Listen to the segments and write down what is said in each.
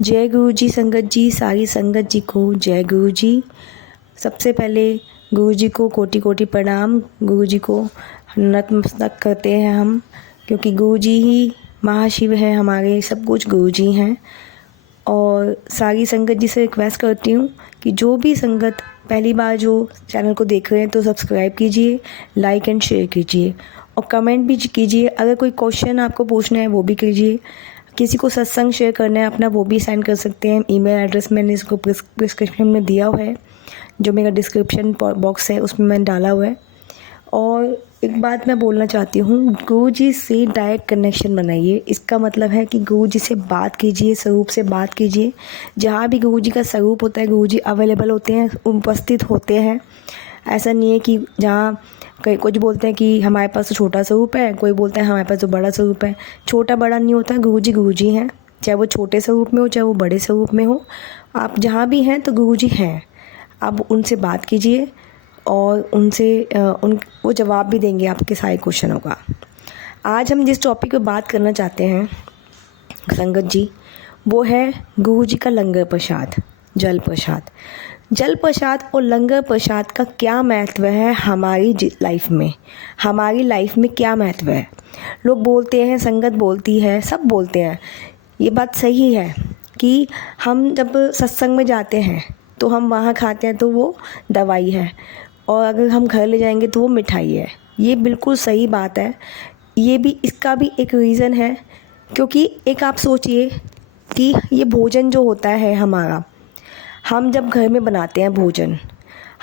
जय गुरु जी संगत जी, सारी संगत जी को जय गुरु जी। सबसे पहले गुरु जी को कोटि कोटि प्रणाम। गुरु जी को नतमस्तक करते हैं हम, क्योंकि गुरु जी ही महाशिव है, हमारे सब कुछ गुरु जी हैं। और सारी संगत जी से रिक्वेस्ट करती हूँ कि जो भी संगत पहली बार जो चैनल को देख रहे हैं तो सब्सक्राइब कीजिए, लाइक एंड शेयर कीजिए और कमेंट भी कीजिए। अगर कोई क्वेश्चन आपको पूछना है वो भी कीजिए। किसी को सत्संग शेयर करना है अपना, वो भी सेंड कर सकते हैं। ईमेल एड्रेस मैंने इसको डिस्क्रिप्शन में दिया हुआ है, जो मेरा डिस्क्रिप्शन बॉक्स है उसमें मैंने डाला हुआ है। और एक बात मैं बोलना चाहती हूँ, गुरु जी से डायरेक्ट कनेक्शन बनाइए। इसका मतलब है कि गुरु जी से बात कीजिए, स्वरूप से बात कीजिए। जहाँ भी गुरु जी का स्वरूप होता है, गुरु जी अवेलेबल होते हैं, उपस्थित होते हैं। ऐसा नहीं है कि जहाँ कई कुछ बोलते हैं कि हमारे पास तो छोटा स्वरूप है, कोई बोलता है हमारे पास तो बड़ा स्वरूप है। छोटा बड़ा नहीं होता, गुरु जी हैं। चाहे वो छोटे स्वरूप में हो, चाहे वो बड़े स्वरूप में हो, आप जहाँ भी हैं तो गुरु जी हैं। आप उनसे बात कीजिए और उनसे वो जवाब भी देंगे आपके सारे क्वेश्चनों का। आज हम जिस टॉपिक पे बात करना चाहते हैं संगत जी, वो है गुरु जी का लंगर प्रसाद, जल प्रसाद। जल प्रसाद और लंगर प्रसाद का क्या महत्व है हमारी लाइफ में, हमारी लाइफ में क्या महत्व है। लोग बोलते हैं, संगत बोलती है, सब बोलते हैं, ये बात सही है कि हम जब सत्संग में जाते हैं तो हम वहाँ खाते हैं तो वो दवाई है, और अगर हम घर ले जाएंगे तो वो मिठाई है। ये बिल्कुल सही बात है। ये भी, इसका भी एक रीज़न है, क्योंकि एक आप सोचिए कि ये भोजन जो होता है हमारा, हम जब घर में बनाते हैं भोजन,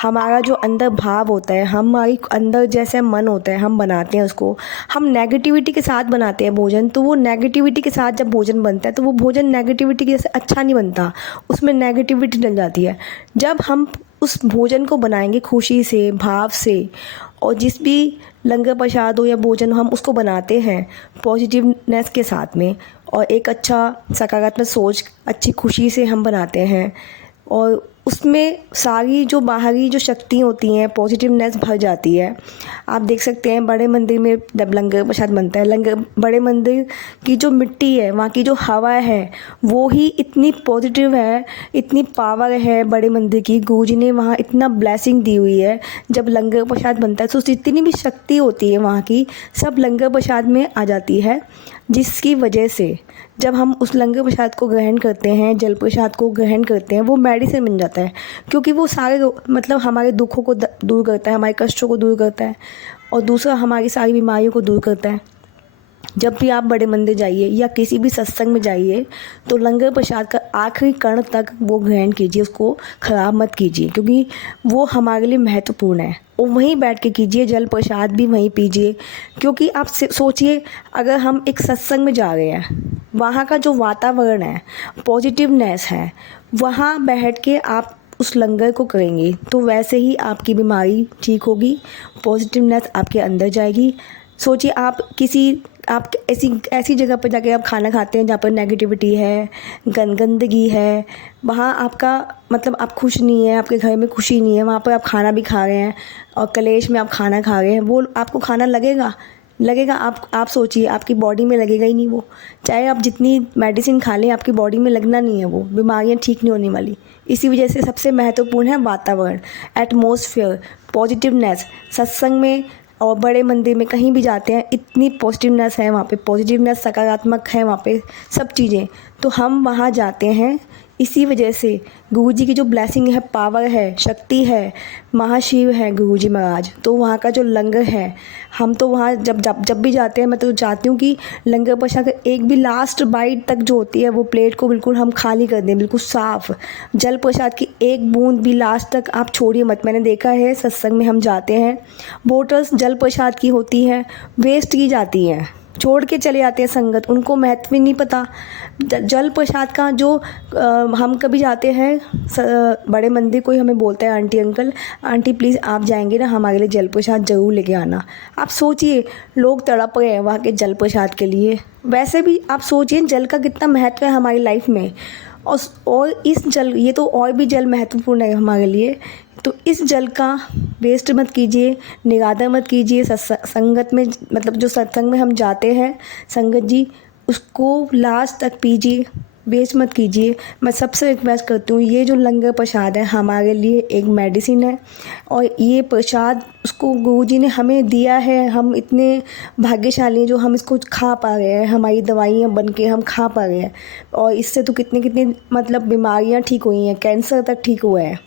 हमारा जो अंदर भाव होता है, हमारी अंदर जैसे मन होता है, हम बनाते हैं उसको, हम नेगेटिविटी के साथ बनाते हैं भोजन। तो वो नेगेटिविटी के साथ जब भोजन बनता है तो वो भोजन नेगेटिविटी के जैसे अच्छा नहीं बनता, उसमें नेगेटिविटी डल जाती है। जब हम उस भोजन को बनाएंगे खुशी से, भाव से, और जिस भी लंगर प्रसाद हो या भोजन हम उसको बनाते हैं पॉजिटिवनेस के साथ में, और एक अच्छा सकारात्मक सोच, अच्छी खुशी से हम बनाते हैं, और उसमें सारी जो बाहरी जो शक्ति होती हैं, पॉजिटिवनेस भर जाती है। आप देख सकते हैं बड़े मंदिर में जब लंगर प्रसाद बनता है, बड़े मंदिर की जो मिट्टी है, वहाँ की जो हवा है, वो ही इतनी पॉजिटिव है, इतनी पावर है बड़े मंदिर की। गुरु जी ने वहाँ इतना ब्लेसिंग दी हुई है। जब लंगर प्रसाद बनता है तो जितनी भी शक्ति होती है वहाँ की, सब लंगर प्रसाद में आ जाती है, जिसकी वजह से जब हम उस लंगर प्रसाद को ग्रहण करते हैं, जल प्रसाद को ग्रहण करते हैं, वो मेडिसिन बन जाता है। क्योंकि वो सारे मतलब हमारे दुखों को दूर करता है, हमारे कष्टों को दूर करता है, और दूसरा हमारी सारी बीमारियों को दूर करता है। जब भी आप बड़े मंदिर जाइए या किसी भी सत्संग में जाइए तो लंगर प्रसाद का आखिरी कण तक वो ग्रहण कीजिए, उसको ख़राब मत कीजिए, क्योंकि वो हमारे लिए महत्वपूर्ण है। और वहीं बैठ के कीजिए, जल प्रसाद भी वहीं पीजिए। क्योंकि आप सोचिए, अगर हम एक सत्संग में जा रहे हैं, वहाँ का जो वातावरण है, पॉजिटिवनेस है, वहाँ बैठ के आप उस लंगर को करेंगे तो वैसे ही आपकी बीमारी ठीक होगी, पॉजिटिवनेस आपके अंदर जाएगी। सोचिए आप ऐसी जगह पर जाके आप खाना खाते हैं जहाँ पर नेगेटिविटी है, गंदगी है, वहाँ आपका मतलब आप खुश नहीं है, आपके घर में खुशी नहीं है, वहाँ पर आप खाना भी खा रहे हैं और कलेश में आप खाना खा रहे हैं, वो आपको खाना लगेगा। आप सोचिए, आपकी बॉडी में लगेगा ही नहीं वो। चाहे आप जितनी मेडिसिन खा लें, आपकी बॉडी में लगना नहीं है, वो बीमारियाँ ठीक नहीं होने वाली। इसी वजह से सबसे महत्वपूर्ण है वातावरण, एटमॉस्फेयर, पॉजिटिवनेस। सत्संग में और बड़े मंदिर में कहीं भी जाते हैं, इतनी पॉजिटिवनेस है वहाँ पे, पॉजिटिवनेस सकारात्मक है वहाँ पे सब चीज़ें। तो हम वहाँ जाते हैं इसी वजह से। गुरु जी की जो ब्लेसिंग है, पावर है, शक्ति है, महाशिव है गुरु जी महाराज। तो वहाँ का जो लंगर है, हम तो वहाँ जब भी जाते हैं, मैं तो चाहती हूँ कि लंगर प्रसाद का एक भी लास्ट बाइट तक जो होती है वो प्लेट को बिल्कुल हम खाली कर दें, बिल्कुल साफ़। जल प्रसाद की एक बूंद भी लास्ट तक आप छोड़िए मत। मैंने देखा है सत्संग में हम जाते हैं, बोटल्स जल प्रसाद की होती हैं, वेस्ट की जाती हैं, छोड़ के चले जाते हैं संगत, उनको महत्व ही नहीं पता जल प्रसाद का। जो हम कभी जाते हैं बड़े मंदिर, कोई हमें बोलता है आंटी अंकल, आंटी प्लीज़ आप जाएंगे ना, हमारे लिए जल प्रसाद ज़रूर लेके आना। आप सोचिए, लोग तड़प रहे हैं वहाँ के जल प्रसाद के लिए। वैसे भी आप सोचिए जल का कितना महत्व है हमारी लाइफ में, और इस जल, ये तो और भी जल महत्वपूर्ण है हमारे लिए। तो इस जल का वेस्ट मत कीजिए, निरादर मत कीजिए। संगत में, मतलब जो सत्संग में हम जाते हैं संगत जी, उसको लास्ट तक पीजिए, वेस्ट मत कीजिए। मैं सबसे रिक्वेस्ट करती हूँ, ये जो लंगर प्रसाद है हमारे लिए एक मेडिसिन है और ये प्रसाद उसको गुरुजी ने हमें दिया है। हम इतने भाग्यशाली हैं जो हम इसको खा पा रहे हैं, हमारी दवाइयाँ बन के हम खा पा रहे हैं और इससे तो कितनी कितनी मतलब बीमारियाँ ठीक हुई हैं, कैंसर तक ठीक हुआ है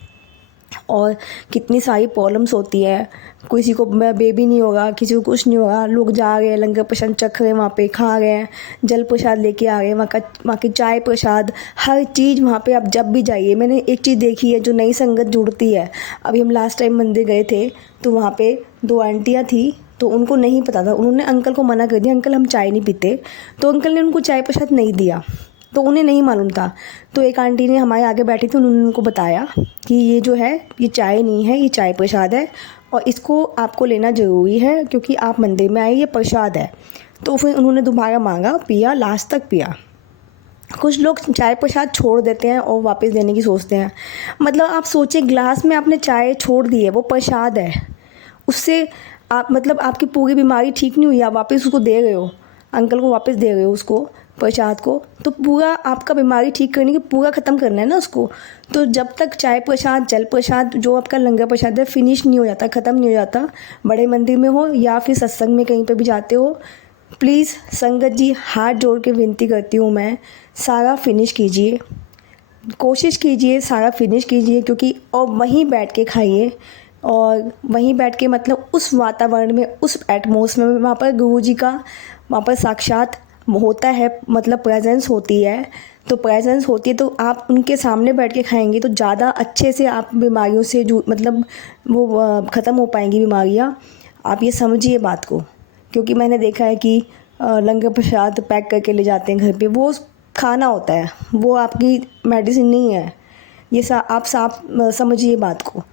और कितनी सारी प्रॉब्लम्स होती है। किसी को बेबी नहीं होगा, किसी को कुछ नहीं होगा, लोग जा रहे हैं लंगर प्रसाद चख रहे हैं, वहाँ पे खा रहे हैं, जल प्रसाद लेके आ रहे हैं, वहाँ की चाय प्रसाद हर चीज़ वहाँ पे आप जब भी जाइए। मैंने एक चीज़ देखी है, जो नई संगत जुड़ती है। अभी हम लास्ट टाइम मंदिर गए थे तो वहाँ पे 2 आंटियाँ थी, तो उनको नहीं पता था, उन्होंने अंकल को मना कर दिया, अंकल हम चाय नहीं पीते, तो अंकल ने उनको चाय प्रसाद नहीं दिया, तो उन्हें नहीं मालूम था। तो एक आंटी ने हमारे आगे बैठी थी, उन्होंने उनको बताया कि ये जो है ये चाय नहीं है, ये चाय प्रसाद है और इसको आपको लेना ज़रूरी है क्योंकि आप मंदिर में आए, ये प्रसाद है। तो फिर उन्होंने दोबारा मांगा, पिया, लास्ट तक पिया। कुछ लोग चाय प्रसाद छोड़ देते हैं और वापस देने की सोचते हैं। मतलब आप सोचिए, ग्लास में आपने चाय छोड़ दी है, वो प्रसाद है, उससे आप मतलब आपकी पूरी बीमारी ठीक नहीं हुई, आप वापस उसको दे रहे हो, अंकल को वापस दे रहे हो उसको प्रसाद को, तो पूरा आपका बीमारी ठीक करने की पूरा ख़त्म करना है ना उसको। तो जब तक चाय प्रसाद, जल प्रसाद, जो आपका लंगर प्रसाद है फिनिश नहीं हो जाता, ख़त्म नहीं हो जाता, बड़े मंदिर में हो या फिर सत्संग में कहीं पे भी जाते हो, प्लीज़ संगत जी हाथ जोड़ के विनती करती हूँ मैं, सारा फिनिश कीजिए, कोशिश कीजिए सारा फिनिश कीजिए, क्योंकि और वहीं बैठ के खाइए और वहीं बैठ के मतलब उस वातावरण में, उस एटमॉस्फेयर में, वहाँ पर गुरुजी का वहाँ पर साक्षात होता है, मतलब प्रेजेंस होती है। तो प्रेजेंस होती है तो आप उनके सामने बैठ के खाएंगे तो ज़्यादा अच्छे से आप बीमारियों से जो मतलब वो ख़त्म हो पाएंगी बीमारियाँ। आप ये समझिए बात को, क्योंकि मैंने देखा है कि लंगर प्रसाद पैक करके ले जाते हैं घर पे, वो खाना होता है, वो आपकी मेडिसिन नहीं है। ये आप साफ समझिए बात को।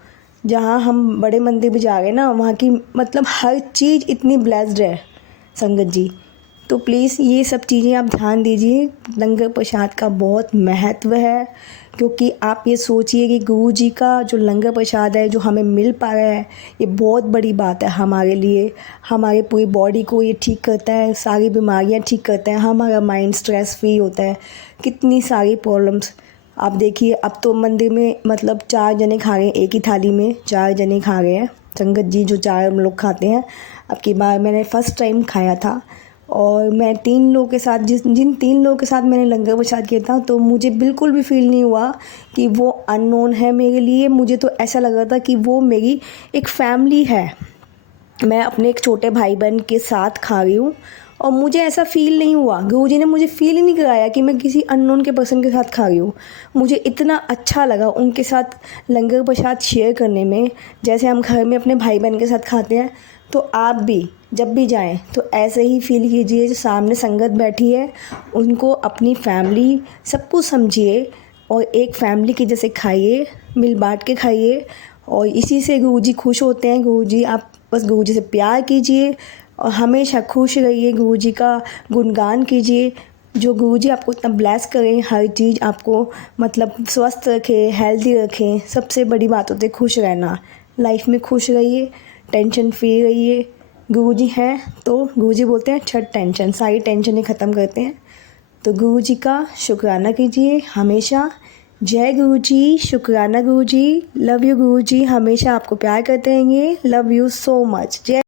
जहाँ हम बड़े मंदिर भी जा रहे हैं ना, वहाँ की मतलब हर चीज़ इतनी ब्लेस्ड है संगत जी। तो प्लीज़ ये सब चीज़ें आप ध्यान दीजिए। लंगर प्रसाद का बहुत महत्व है, क्योंकि आप ये सोचिए कि गुरु जी का जो लंगर प्रसाद है जो हमें मिल पा रहा है, ये बहुत बड़ी बात है हमारे लिए। हमारे पूरी बॉडी को ये ठीक करता है, सारी बीमारियां ठीक करता है, हमारा माइंड स्ट्रेस फ्री होता है, कितनी सारी प्रॉब्लम्स। आप देखिए अब तो मंदिर में मतलब 4 जने खा रहे हैं, एक ही थाली में 4 जने खा रहे हैं संगत जी, जो 4 हम लोग खाते हैं। अब की बार मैंने फ़र्स्ट टाइम खाया था और मैं 3 लोगों के साथ जिन 3 लोगों के साथ मैंने लंगर प्रसाद किया था, तो मुझे बिल्कुल भी फील नहीं हुआ कि वो अननोन है मेरे लिए। मुझे तो ऐसा लग रहा था कि वो मेरी एक फैमिली है, मैं अपने एक छोटे भाई बहन के साथ खा रही हूँ और मुझे ऐसा फ़ील नहीं हुआ। गुरुजी ने मुझे फ़ील ही नहीं कराया कि मैं किसी अननोन के पर्सन के साथ खा रही हूँ। मुझे इतना अच्छा लगा उनके साथ लंगर प्रसाद शेयर करने में, जैसे हम घर में अपने भाई बहन के साथ खाते हैं। तो आप भी जब भी जाएं तो ऐसे ही फील कीजिए, जो सामने संगत बैठी है उनको अपनी फैमिली सब कुछ समझिए और एक फैमिली के जैसे खाइए, मिल बांट के खाइए और इसी से गुरुजी खुश होते हैं। गुरुजी, आप बस गुरुजी से प्यार कीजिए और हमेशा खुश रहिए, गुरुजी का गुणगान कीजिए। जो गुरुजी आपको इतना ब्लेस करें, हर चीज़ आपको मतलब स्वस्थ रखें, हेल्दी रखें। सबसे बड़ी बात होती है खुश रहना। लाइफ में खुश रहिए, टेंशन फ्री रहिए। गुरुजी हैं तो गुरुजी बोलते हैं छठ टेंशन, सारी टेंशनें ख़त्म करते हैं। तो गुरुजी का शुक्राना कीजिए हमेशा। जय गुरुजी, शुक्राना गुरुजी, लव यू गुरुजी, हमेशा आपको प्यार करते रहेंगे। Love you so much. जय